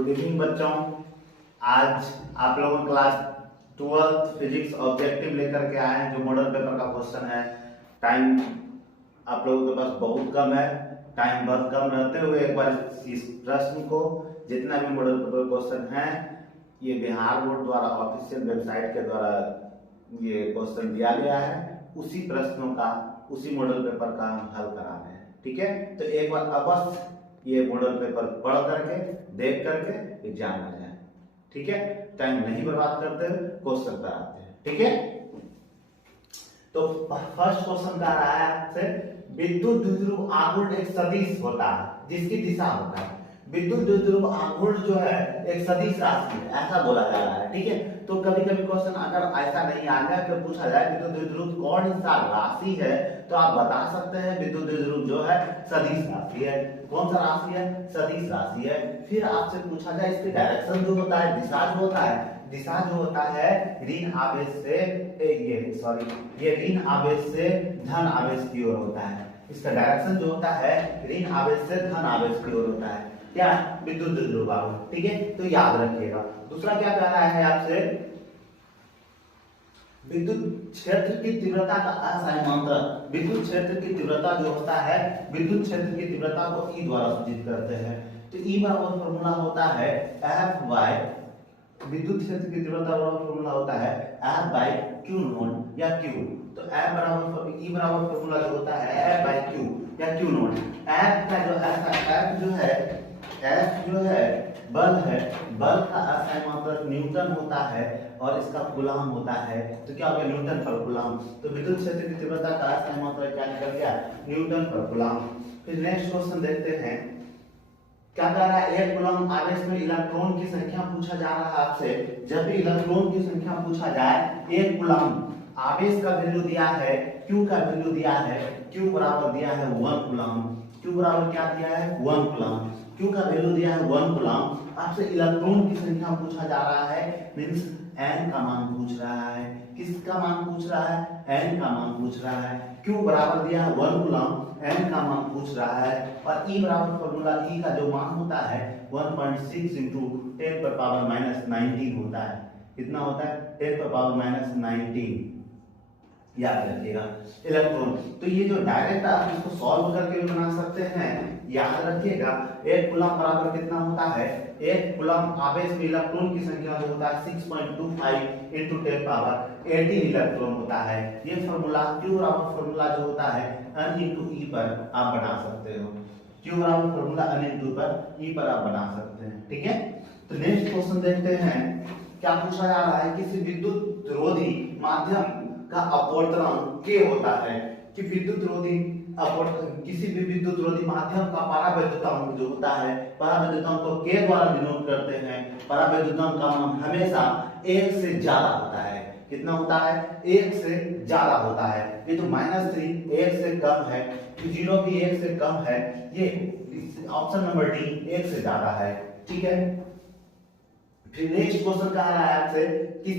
Good evening बच्चों। आज आप लोगों क्लास 12th फिजिक्स ऑब्जेक्टिव लेकर के आए हैं जो मॉडल पेपर का क्वेश्चन है। टाइम आप लोगों के पास बहुत कम है, टाइम बहुत कम रहते हुए एक बार इस प्रश्न को जितना भी मॉडल पेपर क्वेश्चन है ये बिहार बोर्ड द्वारा ऑफिशियल वेबसाइट के द्वारा ये क्वेश्चन दिया गया है, उसी प्रश्नों का उसी मॉडल पेपर का हम हल करा रहे हैं। ठीक है, तो एक बार अवश्य ये मॉडल पेपर पढ़ करके देख करके एग्जाम आ जाए। ठीक है, टाइम नहीं बर्बाद करते हुए क्वेश्चन पर आते हैं। ठीक है, तो फर्स्ट क्वेश्चन का रहा है आपसे, विद्युत द्विध्रुव आघूर्ण एक सदिश होता है जिसकी दिशा होता है। विद्युत द्विध्रुव आघूर्ण जो है एक सदिश राशि है, ऐसा बोला जा रहा है। ठीक है, तो कभी कभी क्वेश्चन अगर ऐसा नहीं आ गया तो पूछा जाए विद्युत द्विध्रुव कौन सा राशि है, तो आप बता सकते हैं विद्युत द्विध्रुव जो है सदिश राशि है। कौन सा राशि है? सदिश राशि है। फिर आपसे पूछा जाए इसकी डायरेक्शन जो होता है, दिशा जो होता है, दिशा जो होता है ऋण आवेश से ये ऋण आवेश से धन आवेश की ओर होता है। इसका डायरेक्शन जो होता है ऋण आवेश से धन आवेश की ओर होता है। क्या? विद्युत द्विध्रुव आघूर्ण। ठीक है, तो याद रखिएगा। दूसरा क्या कह रहा है आपसे, विद्युत क्षेत्र की तीव्रता का असमांतर। विद्युत क्षेत्र की तीव्रता जो होता है, विद्युत क्षेत्र की तीव्रता को ई द्वारा सूचित करते हैं। तो ई बराबर फॉर्मूला होता है एफ बाय, विद्युत क्षेत्र की तीव्रता बराबर फॉर्मूला होता है एफ बाय क्यू नॉट या क्यू। तो एफ बराबर ई बराबर फॉर्मूला जो होता है एफ बाय क्यू या क्यू नॉट। एफ का जो एफ जो है, एफ जो है बल है, बल का असमांतर न्यूटन होता है और इसका कूलम होता है। तो क्या हो गया? न्यूटन पर कूलम। तो विद्युत क्षेत्र की तीव्रता का असमांतर क्या निकल गया? न्यूटन पर कूलम। फिर नेक्स्ट क्वेश्चन देखते हैं, क्या कह रहा है, एक कूलम आवेश में इलेक्ट्रॉन की संख्या पूछा जा रहा है आपसे। जब भी इलेक्ट्रॉन की संख्या पूछा जाए, एक कूलम आवेश का वैल्यू दिया है, क्यू का वैल्यू दिया है, क्यू बराबर दिया है 1 कूलम। क्यू बराबर क्या दिया है? 1 कूलम। क्यू का वैल्यू दिया है 1 कूलम। आपसे इलेक्ट्रॉन की संख्या पूछा जा रहा है, मींस n का मान पूछ रहा है। किसका मान पूछ रहा है? n का मान पूछ रहा है। क्यू बराबर दिया है 1 कूलम, n का मान पूछ रहा है। और e बराबर फॉर्मूला e का जो मान होता है 1.6 इंटू 10 पर पावर माइनस 19 होता है। कितना होता है? 10 पर पावर माइनस 19। याद रखिएगा इलेक्ट्रॉन। तो ये जो डायरेक्ट आप इसको सॉल्व करके भी बना सकते हैं। याद रखिएगा एक कूलम बराबर कितना होता है? एक कूलम आवेश में इलेक्ट्रॉन की संख्या जो होता है 6.25 into 10 पावर 18 इलेक्ट्रॉन होता है। ये फॉर्मूला Q बराबर फॉर्मूला जो होता है n into E पर आप बना सकते हो। Q बराबर फॉर्मूला n into पर E पर आप बना सकते हैं। ठीक है, तो नेक्स्ट क्वेश्चन देखते हैं, क्या पूछा जा रहा है, किसी विद्युत रोधी माध्यम का अपवर्तनांक K होता है। कि विद्युत रोधी किसी भी विद्युत रोधी माध्यम का परावैद्युतांक जो होता है, परावैद्युतांक को K द्वारा डिनोट करते हैं। परावैद्युतांक का मान हमेशा 1 से ज्यादा होता है। कितना होता है? 1 से ज्यादा होता है। ये तो -3 1 से कम है, 0 भी 1 से कम है। ये ऑप्शन नंबर डी 1 से ज्यादा है। ठीक है, फिर नेक्स्ट क्वेश्चन कह रहा है आपसे कि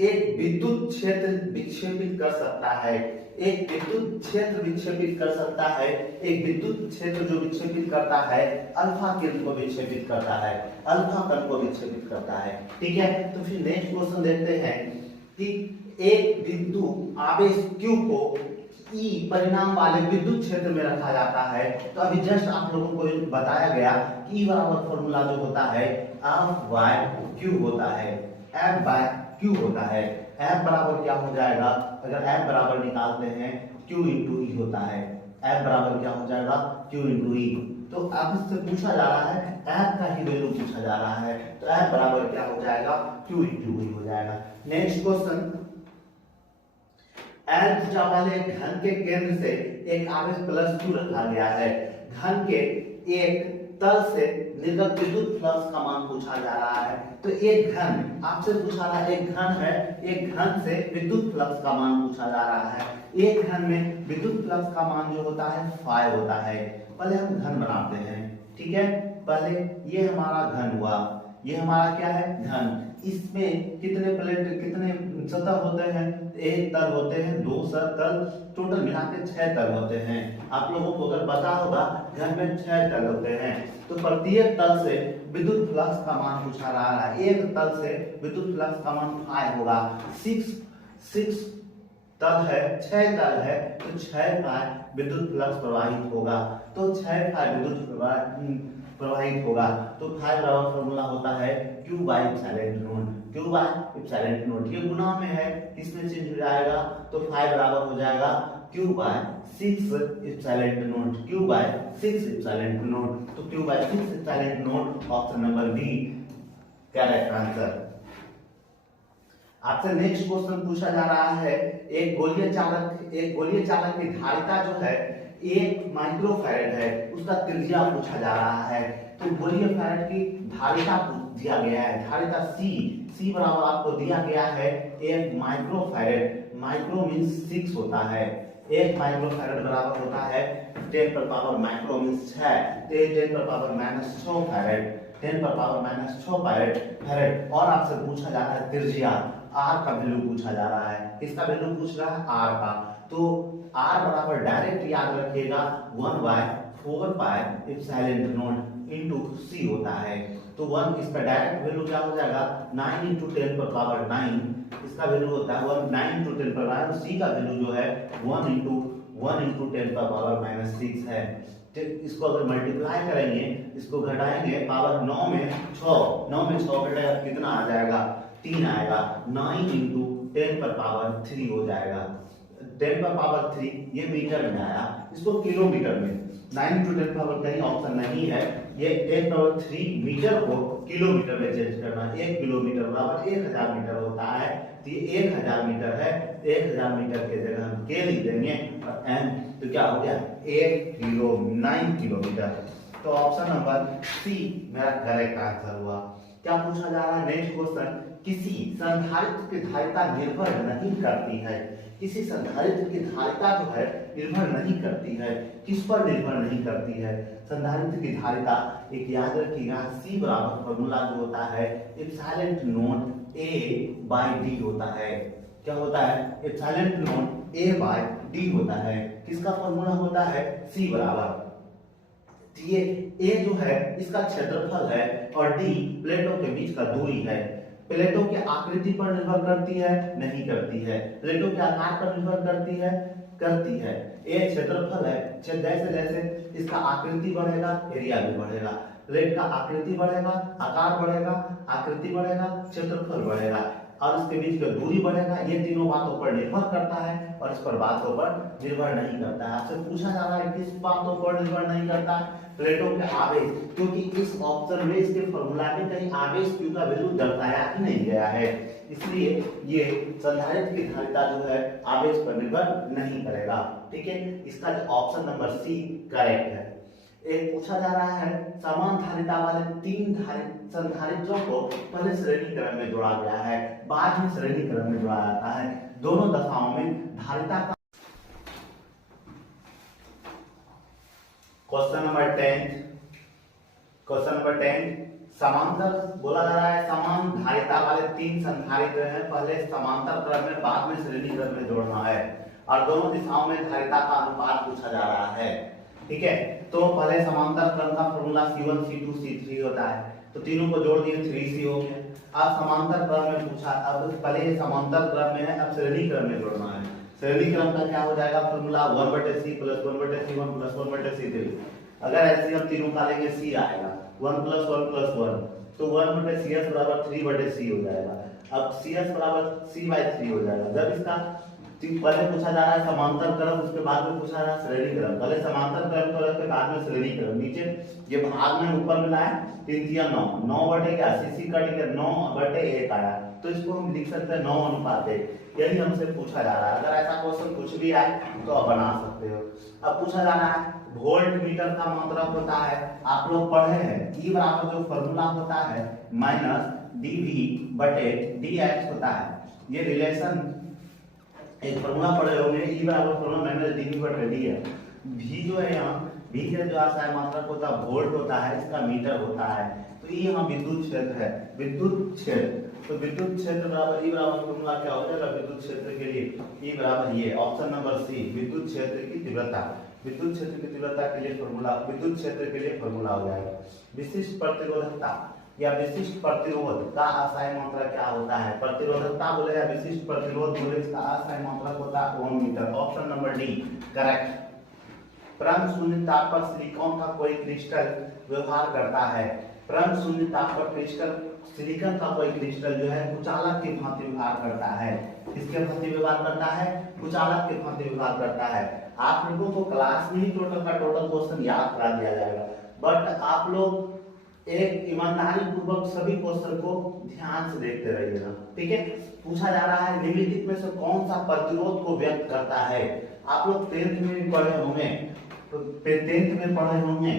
एक विद्युत क्षेत्र विक्षेपित कर सकता है। एक विद्युत क्षेत्र विक्षेपित कर सकता है। एक विद्युत क्षेत्र जो विक्षेपित करता है अल्फा किरण को विक्षेपित करता है, अल्फा कण को विक्षेपित करता है। ठीक है, तो फिर नेक्स्ट क्वेश्चन देखते हैं कि एक बिंदु आवेश Q को E परिणाम वाले विद्युत क्षेत्र में रखा जाता है। तो अभी जस्ट आप लोगों को बताया गया कि E बराबर फॉर्मूला जो होता है F by Q होता है, F by Q होता है। F बराबर क्या हो जाएगा? अगर F बराबर निकालते हैं Q into E होता है। F बराबर क्या हो जाएगा? Q into E। तो अब इससे पूछा जा रहा है F का ही वैल्यू पूछा जा रहा है, तो F बराबर क्या हो जाएगा? Q into E हो जाएगा। नेक्स्ट क्वेश्चन, L भुजा वाले घन के केंद्र से एक आवेश +Q रखा गया है। घन के एक तल से निर्गत विद्युत फ्लक्स का मान पूछा जा रहा है। तो एक घन आपसे पूछा रहा है, एक घन है, एक घन से विद्युत फ्लक्स का मान पूछा जा रहा है। एक घन में विद्युत फ्लक्स का मान जो होता है 5 होता है। पहले हम घन बनाते हैं। ठीक है, पहले ये हमारा घन हुआ, ये हमारा क्या है? घन। इसमें कितने प्लेट, कितने सतह होते हैं? एक तल होते हैं, 2 तल, टोटल मिला के 6 तल होते हैं। आप लोगों को अगर पता होगा घर में 6 तल होते हैं, तो प्रत्येक तल से विद्युत फ्लक्स का मान पूछा रहा है। एक तल से विद्युत फ्लक्स का मान 5 होगा। 6 तल है, 6 तल है, तो 6 का विद्युत फ्लक्स प्रवाहित होगा। तो 6 का विद्युत प्रवाहित होगा। तो 5 बराबर फॉर्मूला होता है Q by epsilon naught. Q by epsilon not, ये गुना में है, इसमें चेंज हो जाएगा, तो 5 बराबर हो जाएगा Q by 6 epsilon naught. Q by 6 epsilon naught, तो Q by 6 epsilon naught option number B correct answer. आपसे नेक्स्ट क्वेश्चन पूछा जा रहा है, एक गोलीय चालक की धारिता जो है 1 माइक्रोफैरड है, उसका त्रिज्या पूछा जा रहा है। तो गोलीय फैरड की धारिता दिया गया है, धारिता C बराबर आपको दिया गया है 1 माइक्रोफैरड। माइक्रो मींस 6 होता है, 1 माइक्रोफैरड बराबर होता है 10 पर पावर माइक्रो मींस 6, 10 पर पावर माइनस 6 फैरड, 10 पर पावर माइनस 6 फैरड। और आपसे पूछा जा रहा है त्रिज्या, R का वैल्यू पूछा जा रहा है। किसका वैल्यू पूछ रहा है? R का। तो R बराबर डायरेक्ट याद रखिएगा 1 by 4 pi epsilon naught into C होता है। तो 1 इसका डायरेक्ट वैल्यू क्या हो जाएगा 9 इंटू 10 पर पावर 9, इसका वैल्यू होता है 9 इंटू 10 पर पावर। C का वैल्यू जो है 1 इंटू 10 पर पावर माइनस 6 है। इसको अगर मल्टीप्लाई करेंगे, इसको घटाएंगे, पावर 9 में 6 घटाएगा कितना आ जाएगा 3 आएगा। 9 इंटू 10 पर पावर 3 हो जाएगा। 10 पर पावर 3 ये मीटर में आया, इसको किलोमीटर में, 9 इंटू 10 पावर कहीं ऑप्शन नहीं है, ये 10 पावर 3 मीटर को किलोमीटर में चेंज करना। 1 किलोमीटर बराबर 1000 मीटर होता है, तो ये 1000 मीटर है। 1000 मीटर के जगह हम के लिख देंगे और m, तो क्या हो गया 9 किलोमीटर। तो ऑप्शन नंबर सी मेरा करेक्ट आंसर हुआ। क्या पूछा जा रहा है नेक्स्ट क्वेश्चन, किसी संधारित्र की धारिता निर्भर नहीं करती है। किसी संधारित्र की धारिता जो है निर्भर नहीं करती है। किस पर निर्भर नहीं करती है? संधारित्र की धारिता, एक याद रखिएगा C बराबर फॉर्मूला जो होता है epsilon naught A by D होता है। क्या होता है? Epsilon naught A by D होता है। किसका फॉर्मूला होता है? C बराबर, ये A जो है इसका क्षेत्रफल है और D प्लेटों के बीच का दूरी है। प्लेटों की आकृति पर निर्भर करती है? नहीं करती है। प्लेटों के आकार पर निर्भर करती है? करती है। A क्षेत्रफल है, जैसे जैसे इसका आकृति बढ़ेगा एरिया भी बढ़ेगा। प्लेट का आकृति बढ़ेगा, आकार बढ़ेगा, आकृति बढ़ेगा, क्षेत्रफल बढ़ेगा और इसके बीच का दूरी बढ़ेगा। ये तीनों बातों पर निर्भर करता है और इस पर बातों पर निर्भर नहीं करता है। आपसे पूछा जा रहा है किस बातों पर निर्भर नहीं करता है? प्लेटों के आवेश, क्योंकि इस ऑप्शन में इसके फॉर्मूला में कहीं आवेश Q का वैल्यू दर्शाया ही नहीं गया है, इसलिए ये संधारित्र की धारिता जो है आवेश पर निर्भर नहीं करेगा। ठीक है, इसका ऑप्शन नंबर सी करेक्ट है। एक पूछा जा रहा है, समान धारिता वाले 3 संधारित्रों को पहले श्रेणी क्रम में जोड़ा गया है, बाद में श्रेणी क्रम में जोड़ा जाता है। दोनों दशाओं में धारिता का क्वेश्चन नंबर 10 समांतर बोला जा रहा है, समान धारिता वाले 3 संधारित्र हैं, पहले समांतर क्रम में बाद में श्रेणी क्रम में जोड़ना है और दोनों दिशाओं में धारिता का अनुपात पूछा जा रहा है। ठीक है, तो पहले समांतर क्रम का फॉर्मूला C1 C2 C3 होता है, तो तीनों को जोड़ दिए 3C हो गया। अब समांतर क्रम में पूछा, अब पहले समांतर क्रम में है, अब श्रेणी क्रम में जोड़ना है। श्रेणी क्रम का क्या हो जाएगा फॉर्मूला 1/C + 1/C1 + 1/C3। अगर ऐसे हम तीनों का लेंगे C आएगा 1 + 1 + 1, तो 1/CS बराबर 3/C हो जाएगा। अब CS बराबर C/3 हो जाएगा। जब इसका पहले पूछा जा रहा है समांतर क्रम, उसके बाद में पूछा जा रहा है श्रेणी क्रम। पहले समांतर क्रम को रख के बाद में श्रेणी क्रम। नीचे ये भाग में ऊपर में लाए 3 9 9/क्या CC कट गया 9/1 आया, तो इसको हम लिख सकते हैं 9:1। यही हमसे पूछा जा रहा है। अगर ऐसा क्वेश्चन कुछ भी आए तो आप बना सकते हो। अब पूछा जा रहा है वोल्ट मीटर का मात्रक होता है, आप लोग पढ़े हैं E बराबर जो फॉर्मूला होता है -dV/dx होता है। ये रिलेशन एक फॉर्मूला पढ़े होंगे, E बराबर फॉर्मूला -dV/d है। V जो है यहाँ V के जो आसाय मात्रक होता है वोल्ट होता है, इसका मीटर होता है। तो ये यहाँ विद्युत क्षेत्र है, विद्युत क्षेत्र। तो विद्युत क्षेत्र बराबर E बराबर फॉर्मूला क्या हो जाएगा विद्युत क्षेत्र के लिए? E बराबर ये ऑप्शन नंबर सी विद्युत क्षेत्र की तीव्रता। विद्युत क्षेत्र की तीव्रता के लिए फॉर्मूला, विद्युत क्षेत्र के लिए फॉर्मूला हो जाएगा विशिष्ट प्रतिरोधकता या विशिष्ट प्रतिरोध का असाई मात्रक क्या होता है। प्रतिरोधकता बोले या विशिष्ट प्रतिरोध बोले, इसका असाई मात्रक होता है ohm metre. Option number D correct. परम शून्य ताप पर सिलिकॉन का कोई क्रिस्टल व्यवहार करता है। परम शून्य ताप पर क्रिस्टल सिलिकॉन का कोई क्रिस्टल जो है कुचालक के भांति व्यवहार करता है। किसके भांति व्यवहार करता है? कुचालक के भांति व्यवहार करता है। आप लोगों को क्लास में ही टोटल का टोटल क्वेश्चन याद करा दिया जाएगा, बट आप लोग एक ईमानदारी पूर्वक सभी क्वेश्चन को ध्यान से देखते रहिएगा, ठीक है। पूछा जा रहा है निम्नलिखित में से कौन सा प्रतिरोध को व्यक्त करता है। आप लोग 10th में भी पढ़े होंगे, तो 10th में पढ़े होंगे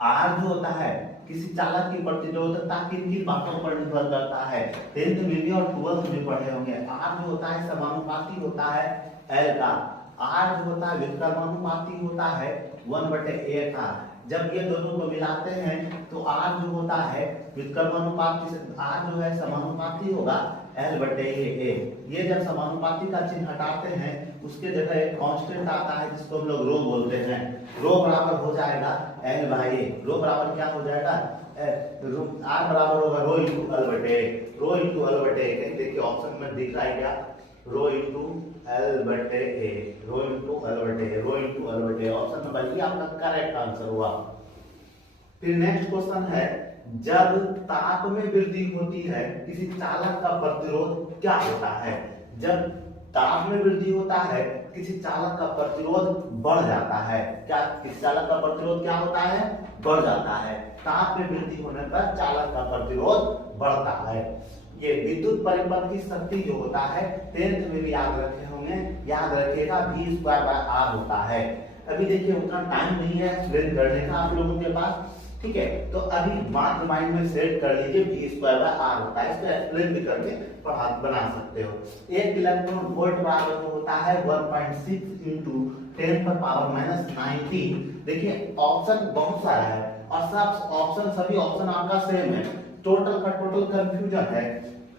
आर जो होता है किसी चालक की प्रतिरोधकता किन किन बातों पर निर्भर करता है। 10th में भी और 12th में पढ़े होंगे। आर जो होता है समानुपाती होता है एल का। आर जो होता है व्युत्क्रमानुपाती होता है 1/a का। जब ये दोनों को मिलाते हैं तो आर जो होता है व्युत्क्रमानुपाती से आर जो है समानुपाती होगा L/A। ये जब समानुपाती का चिन्ह हटाते हैं उसके जगह एक कांस्टेंट आता है जिसको हम लोग रो बोलते हैं। रो बराबर हो जाएगा L/A। रो बराबर क्या हो जाएगा? आर बराबर होगा rho into L/A। Rho into L/A कहीं देखिए ऑप्शन में दिख रहा है क्या? Rho into L/A, rho into L/A, rho into L/A। Option number ये आपका करेक्ट आंसर हुआ। फिर नेक्स्ट क्वेश्चन है, जब ताप में वृद्धि होती है किसी चालक का प्रतिरोध क्या होता है। जब ताप में वृद्धि होता है किसी चालक का प्रतिरोध बढ़ जाता है। क्या किसी चालक का प्रतिरोध क्या होता है? बढ़ जाता है। ताप में वृद्धि होने पर चालक का प्रतिरोध बढ़ता है। ये विद्युत परिपथ की शक्ति जो होता है 10th में भी याद रखे होंगे, याद रखिएगा V²/R होता है। अभी देखिए उतना टाइम नहीं है एक्सप्लेन करने का आप लोगों के पास, ठीक है। तो अभी मात्र माइंड में सेट कर लीजिए V²/R होता है। इसको एक्सप्लेन भी करके पढ़ा बना सकते हो। 1 इलेक्ट्रॉन वोल्ट बराबर होता है 1.6 × 10⁻⁻19। देखिए ऑप्शन बहुत सारा है और सब सभी ऑप्शन आपका सेम है। टोटल का टोटल कंफ्यूजन है,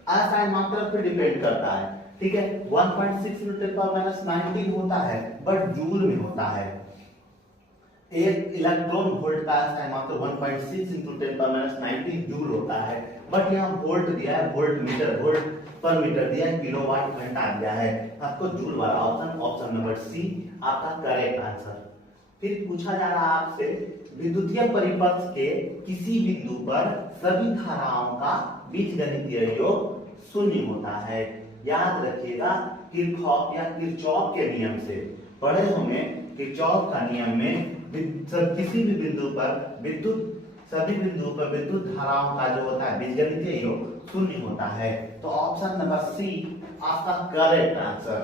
असाइन मात्रक पे डिपेंड करता है, ठीक है। 1.6 × 10⁻19 होता है बट जूल में होता है। 1 इलेक्ट्रॉन वोल्ट का असाइन मात्रक 1.6 × 10⁻19 जूल होता है, बट यहाँ वोल्ट दिया है, वोल्ट पर मीटर दिया है, किलोवाट घंटा दिया है। आपको जूल वाला ऑप्शन नंबर सी आपका करेक्ट आंसर। फिर पूछा जा रहा है आपसे विद्युतीय परिपथ के किसी बिंदु पर सभी धाराओं का बीजगणितीय योग 0 होता है। याद रखिएगा किरचॉफ या किरचॉफ के नियम से पढ़े होंगे। किरचॉफ का नियम में किसी भी बिंदु पर सभी बिंदुओं पर विद्युत धाराओं का जो होता है बीजगणितीय योग 0 होता है। तो ऑप्शन नंबर सी आपका करेक्ट आंसर।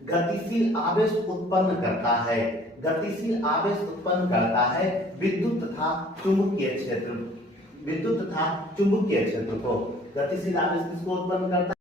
गतिशील आवेश उत्पन्न करता है। गतिशील आवेश उत्पन्न करता है विद्युत तथा चुंबकीय क्षेत्र को। गतिशील आवेश किसको उत्पन्न करता है?